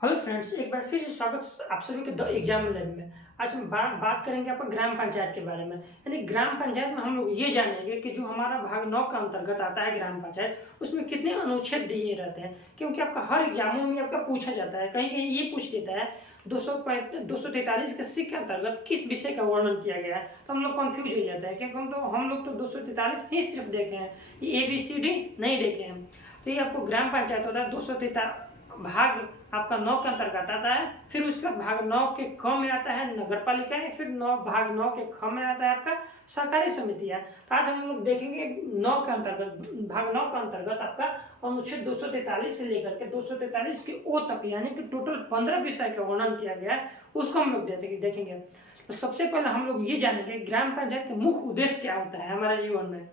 Hello friends, एक बार फिर से स्वागत आप सभी के द एग्जाम लैब में। आज हम बात करेंगे आपका ग्राम पंचायत के बारे में। यानी ग्राम पंचायत में हम लोग ये जानेंगे कि जो हमारा भाग 9 का अंतर्गत आता है ग्राम पंचायत, उसमें कितने अनुच्छेद दिए रहते हैं। क्योंकि आपका हर एग्जामों में आपका पूछा जाता है, कहीं कहीं ये पूछ देता है 243 के सी के अंतर्गत किस विषय का वर्णन किया गया है। तो हम लोग कंफ्यूज हो जाता है, क्योंकि हम लोग तो 243 ही सिर्फ देखे हैं, ये ABCD नहीं देखे हैं। तो ये आपको ग्राम पंचायत होता है 243 भाग आपका 9 के अंतर्गत आता है। फिर उसका भाग 9 के क में आता है नगर पालिकाएं। फिर भाग 9 के ख में आता है आपका सहकारी समितियां। तो आज हम लोग देखेंगे 9 के अंतर्गत, भाग 9 के अंतर्गत आपका अनुच्छेद 243 से लेकर के 243 के ओ तक, यानी कि टोटल 15 विषय का वर्णन किया गया है, उसको हम लोग देखेंगे। तो सबसे पहले हम लोग ये जानेंगे ग्राम पंचायत का मुख्य उद्देश्य क्या होता है हमारे जीवन में।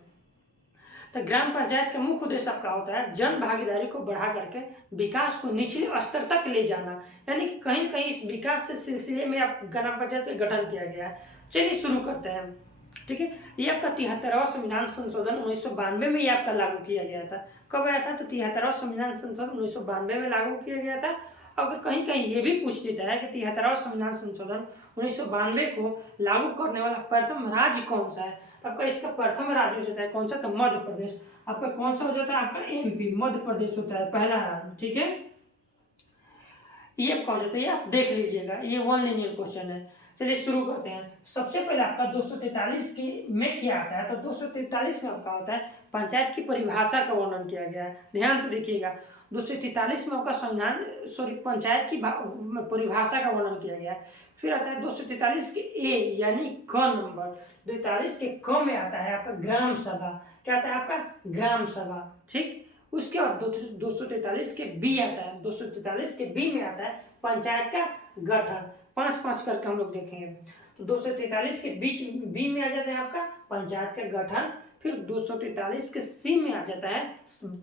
तो ग्राम पंचायत का मुख्य उद्देश्य आपका होता है जन भागीदारी को बढ़ा करके विकास को निचले स्तर तक ले जाना। यानी कि कहीं न कहीं इस विकास से सिलसिले में आप ग्राम पंचायत का गठन किया गया है। चलिए शुरू करते हैं। ठीक है, ये आपका 73वां संविधान संशोधन 1992 में ये आपका लागू किया गया था। कब आया था? तो 73वां संविधान संशोधन 1992 में लागू किया गया था। अगर कहीं कहीं ये भी पूछ देता है कि 73वां संविधान संशोधन 1992 को लागू करने वाला प्रथम राज्य कौन सा है, तो आपका इसका प्रथम राज्य हो जाता है कौन सा? तो मध्य प्रदेश। आपका कौन सा हो जाता है? आपका MP, मध्य प्रदेश होता है पहला राज्य। ठीक है, ये आपका हो जाता है, ये आप देख लीजिएगा, ये वन लिनियर क्वेश्चन है। चलिए शुरू करते हैं। सबसे पहले आपका 243 की में क्या आता है? तो 243 में आपका होता है पंचायत की परिभाषा का वर्णन किया गया है। ध्यान से देखिएगा, 243 में आपका संविधान पंचायत की परिभाषा का वर्णन किया गया है। फिर आता है 243 के ए यानी क नंबर। 243 के क में आता है आपका ग्राम सभा। क्या आता है आपका? ग्राम सभा। ठीक, उसके बाद 243 के बी आता है। 243 के बी में आता है पंचायत का गठन। 5-5 करके हम लोग देखेंगे। तो 243 के बीच बी में आ जाता है आपका पंचायत का गठन। फिर 243 के सी में आ जाता है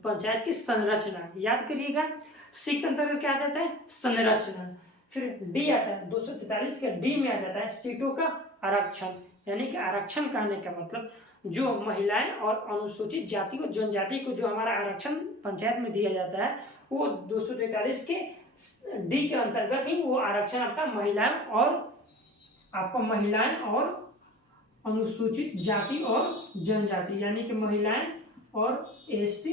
पंचायत की संरचना। याद करिएगा, सी के अंतर्गत क्या आ जाता है? संरचना। फिर डी आता है, 243 के डी में आ जाता है सीटों का आरक्षण। यानी कि आरक्षण कहने का मतलब जो महिलाएं और अनुसूचित जाति और जनजाति को जो हमारा आरक्षण पंचायत में दिया जाता है, वो 243 के डी के अंतर्गत ही वो आरक्षण आपका महिलाएं और अनुसूचित जाति और जनजाति, यानी कि महिलाएं और SC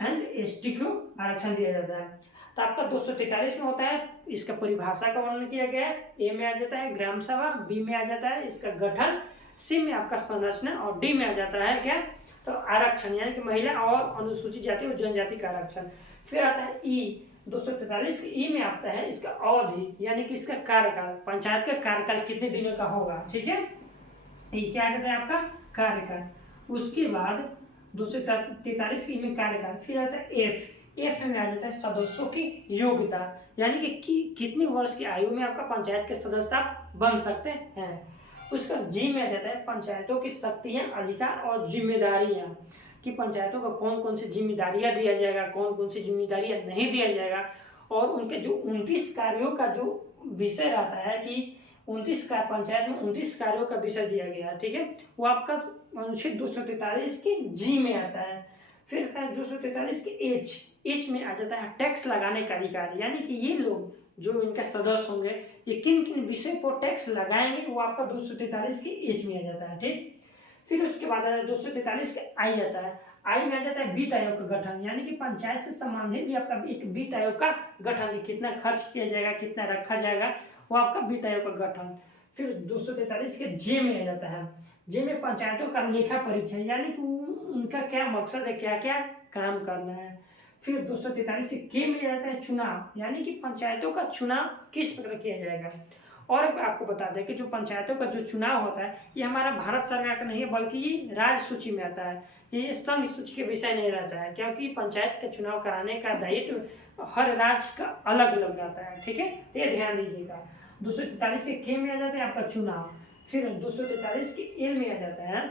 एंड ST को आरक्षण दिया जाता है। तो आपका 243 में होता है इसका परिभाषा का वर्णन किया गया है। ए में आ जाता है ग्राम सभा, बी में आ जाता है इसका गठन, सी में आपका संरचना और डी में आ जाता है क्या? तो आरक्षण, यानी कि महिला और अनुसूचित जाति और जनजाति का आरक्षण। फिर आता है ई, 243 के ई में आता है इसका अवधि, यानी कि इसका कार्यकाल, पंचायत का कार्यकाल कितने दिनों का होगा। ठीक है, ये क्या आ जाता है आपका? कार्यकाल। उसके बाद 243 की में कार्यकाल। फिर आता है एफ में आ जाता है सदस्यों की योग्यता, यानी कि कितने वर्ष की आयु में आपका पंचायत के सदस्य आप बन सकते हैं। उसका जी में आ जाता है पंचायतों की शक्तियां, अधिकार और जिम्मेदारियां, कि पंचायतों को कौन कौन सी जिम्मेदारियां दिया जाएगा, कौन कौन सी जिम्मेदारियां नहीं दिया जाएगा। और उनके जो 29 कार्यों का जो विषय रहता है कि 29 का पंचायत में 29 कार्यों का विषय दिया गया है। ठीक है, वो आपका अनुच्छेद 243 के जी में आता है। फिर आता है 243 के एच में आ जाता है टैक्स लगाने का अधिकार, यानी कि ये लोग जो इनके सदस्य होंगे ये किन किन विषय पर टैक्स लगाएंगे, वो आपका 243 के एच में आ जाता है। ठीक, फिर उसके बाद 243 के आई आता है। आई में आ जाता है वित्त आयोग का गठन, यानी कि पंचायत से संबंधित भी आपका एक वित्त आयोग का गठन, कितना खर्च किया जाएगा, कितना रखा जाएगा, वो आपका वित्त आयोग का गठन। फिर 243 के जे में आ जाता है। जे में पंचायतों का लेखा परीक्षण, यानी कि उनका क्या मकसद है, क्या क्या काम करना है। फिर 243 के में आ जाता है चुनाव, यानी कि पंचायतों का चुनाव किस प्रकार किया जाएगा। और आपको बता दें कि जो पंचायतों का जो चुनाव होता है ये हमारा भारत सरकार का नहीं है, बल्कि ये राज्य सूची में आता है। ये संघ सूची के विषय नहीं रहता है, क्योंकि पंचायत का चुनाव कराने का दायित्व हर राज्य का अलग अलग रहता है। ठीक है, तो ये ध्यान दीजिएगा। 243 के में आ जाता है आपका चुनाव। फिर 243 के एल में आ जाता है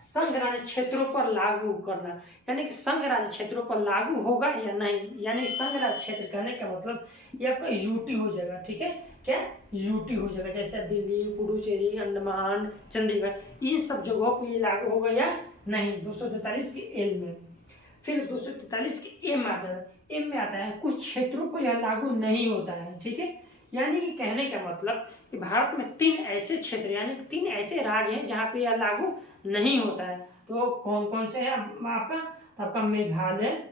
संघ राज्य क्षेत्रों पर लागू करना, यानी कि संघ राज्य क्षेत्रों पर लागू होगा या नहीं। यानी संघ राज्य क्षेत्र कहने का मतलब ये आपका यूटी हो जाएगा। ठीक है, क्या? यूटी हो जाएगा, जैसे दिल्ली, पुडुचेरी, अंडमान, चंडीगढ़, इन सब जगहों पर ये लागू होगा या नहीं 243 के एल में। फिर 243 के एम आ जाता है। एम में आता है कुछ क्षेत्रों पर यह लागू नहीं होता है, ठीक है। यानी कि कहने का मतलब कि भारत में 3 ऐसे क्षेत्र यानी कि 3 ऐसे राज्य हैं जहाँ पे यह लागू नहीं होता है। तो कौन कौन से हैं आपका? तो आपका मेघालय,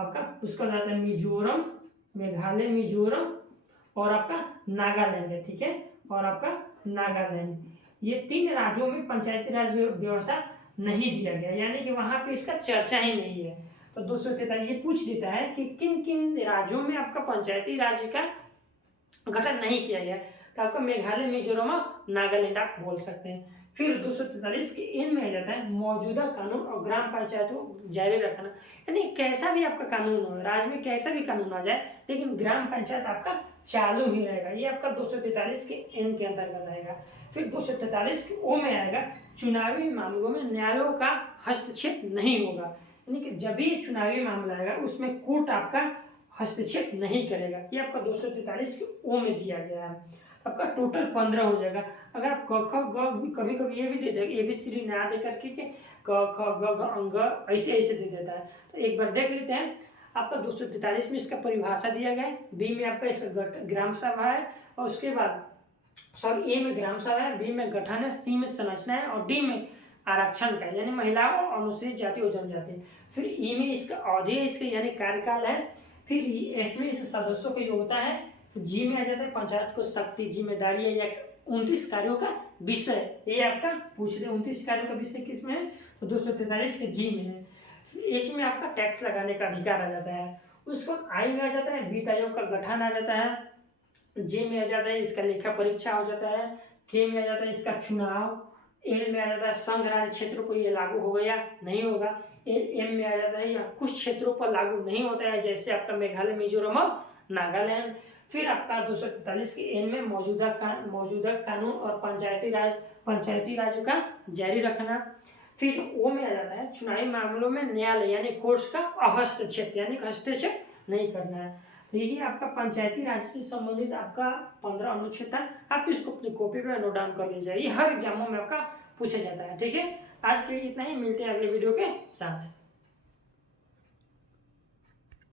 आपका उसका जाता है मिजोरम, मेघालय, मिजोरम और आपका नागालैंड है, ठीक है। और आपका नागालैंड, ये 3 राज्यों में पंचायती राज व्यवस्था नहीं दिया गया, यानी कि वहां पे इसका चर्चा ही नहीं है। तो 243 ये पूछ देता है कि किन किन राज्यों में आपका पंचायती राज का गठन नहीं किया गया। तो आपका मेघालय, मिजोरम और नागालैंड आप बोल सकते हैं। फिर 243 के इन में आ जाता है मौजूदा कानून और ग्राम पंचायतों जारी रखना, यानी कैसा भी आपका कानून हो, राज्य में कैसा भी कानून आ जाए, लेकिन ग्राम पंचायत आपका चालू ही रहेगा। ये आपका 243 के एन के अंतर्गत आएगा। फिर 243 के ओ में आएगा चुनावी मामलों में न्यायालयों का हस्तक्षेप नहीं होगा, यानी कि जब भी चुनावी मामला आएगा उसमें कोर्ट आपका हस्तक्षेप नहीं करेगा। ये आपका 243 के ओ में दिया गया है। आपका टोटल 15 हो जाएगा। अगर आप क ख ग भी कभी कभी ये भी दे देगा ABCD ना दे करके क ख ग घ अंग ऐसे ऐसे दे देता है। तो एक बार देख लेते हैं। आपका 243 में इसका परिभाषा दिया गया है, बी में आपका इस ग्राम सभा है, और उसके बाद सॉरी ए में ग्राम सभा है, बी में गठन है, सी में संरचना है और डी में आरक्षण का यानी महिलाओं और अनुसूचित जाति और जनजाति। फिर ई में इसका अवधि है, इसके यानी कार्यकाल है। फिर एफ में इसके सदस्यों की योग्यता है। जी में आ जाता है पंचायत को शक्ति, जिम्मेदारी है या 29 कार्यों का विषय। ये आपका पूछ रहे 29 कार्यों का विषय किस में है? तो 243 के जी में है। एच में आपका टैक्स लगाने का अधिकार आ जाता है। उसको आई में आ जाता है वित्त आयोग का गठन आ जाता है। जे में आ जाता है इसका लेखा परीक्षा हो जाता है। के में आ जाता है इसका चुनाव। एल में आ जाता है संघ राज्य क्षेत्रों को ये लागू होगा या नहीं होगा। एम में आ जाता है यह कुछ क्षेत्रों पर लागू नहीं होता है, जैसे आपका मेघालय, मिजोरम और नागालैंड। फिर आपका 243 के एन में मौजूदा कानून और पंचायती राज्यों का जारी रखना। फिर ओ में आ जाता है चुनावी मामलों में न्यायालय यानी कोर्ट का हस्तक्षेप, यानी हस्तक्षेप नहीं करना है। तो यही आपका पंचायती राज से संबंधित आपका 15 अनुच्छेद था। आप इसको अपनी कॉपी पे नोट डाउन कर लीजिए, ये हर एग्जामों में आपका पूछा जाता है, ठीक है। आज के लिए इतना ही, मिलते हैं अगले वीडियो के साथ।